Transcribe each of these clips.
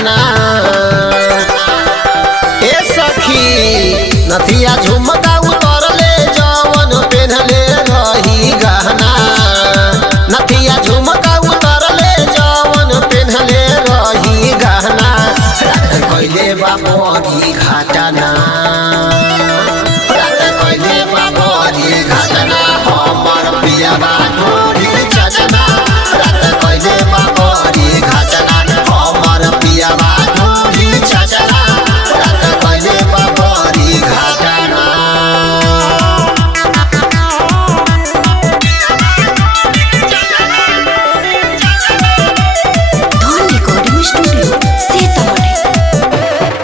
घाटना ए सखी नथिया झुमका उतरले जवन पेन्हले रही गहना नथिया झुमका उतरले जवन पेन्हले रही गहना कइले बाबरी घाटना कइले बाबरी घाटना हमर पियाबा ढोरी चचना कइले बाबरी घाटना हमर पियाबा ढोरी चचना कइले बाबरी घाटना धन रिकॉर्डिंग स्टूडियो सीतामढ़ी।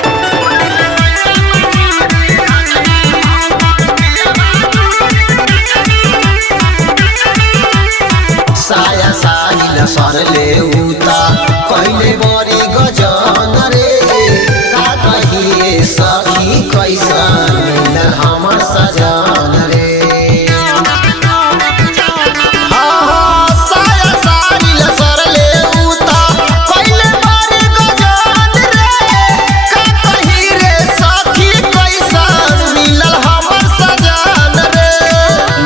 साया साहिल सरले उता कहिले बरी गजन रे का कहिए सखी कैसन मिलल हमर सजन रे साया साहिल सरले उता कहिले बरी गजन रे का कहि रे सखी कैसन मिलल हमर सजन रे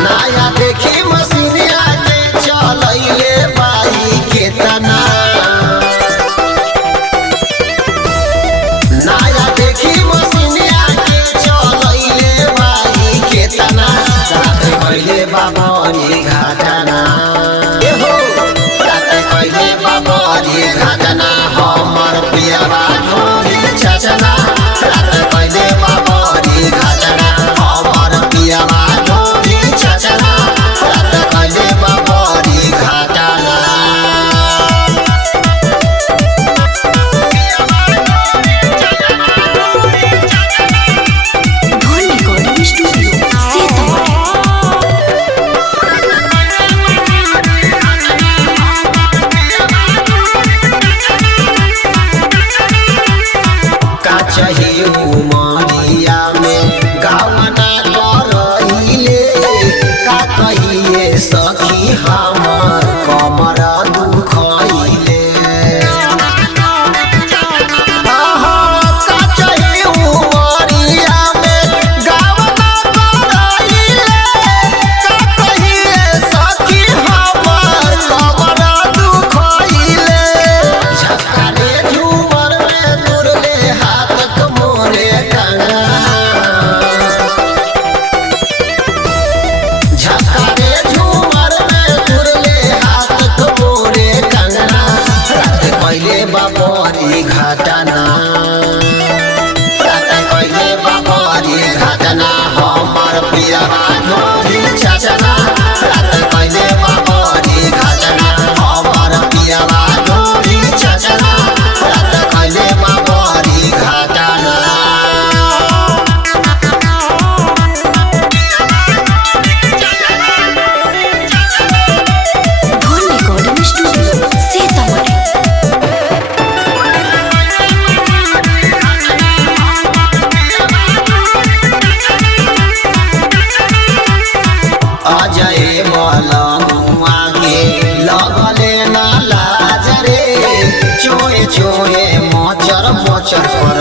नया देखी मसीनिया के चलैले बाई केतना नया देखी मसीनिया के चलैले बाई केतना राते कइले बाबरी घाटना ए हो राते कइले बाबरी घाटना हमर पियाबा ढोरी चचना राते कइले बाबरी घाटना हमर पियाबा ढोरी चचना राते कइले बाबरी घाटना धन रिकॉर्डिंग स्टूडियो सीतामढ़ी। का चाहिए उमरिया में गावना करइले का कहिए सखी हमर कमर दुखइले का चाहिए उमरिया में गावना करइले का कहिए सखी हमर कमर दुखइले झकारे झूमर में दुरले हाथ कमोरे कंगा झकारे झूमर में दुरले हाथ कमोरे कंगना रात कइले बाबरी घाटना रात कइले बाबरी घाटना हमर पियाबा ढोरी चचना रात कइले बाबरी घाटना हमर पियाबा ढोरी चचना रात कइले बाबरी घाटना धन रिकॉर्डिंग स्टूडियो सीतामढ़ी। अजय मलमुआ के लगले ना लाज रे चोए चोए मोचर मोचर कर